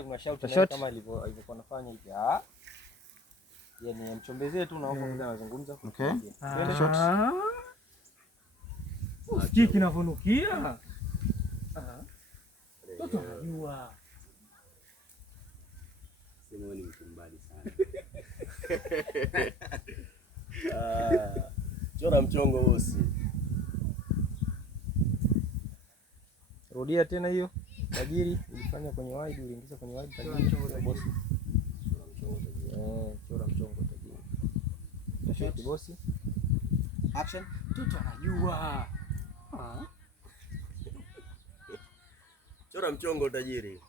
Unashauta kama ilivyokuwa nafanya hivi. Yaani mchombezee tu naomba kuja nazungumza. Okay. Twende shot. Usikii kinavonukia. Toto anajua. Sema ni mtu mbali sana. Chora mchongo bosi. Rudia tena hiyo. Tajiri ulifanya kwenye wide, uliingiza kwenye wide tajiri chora bosi. Chora mchongo tajiri. Shot bosi. Action. Toto anajua. Chora mchongo tajiri.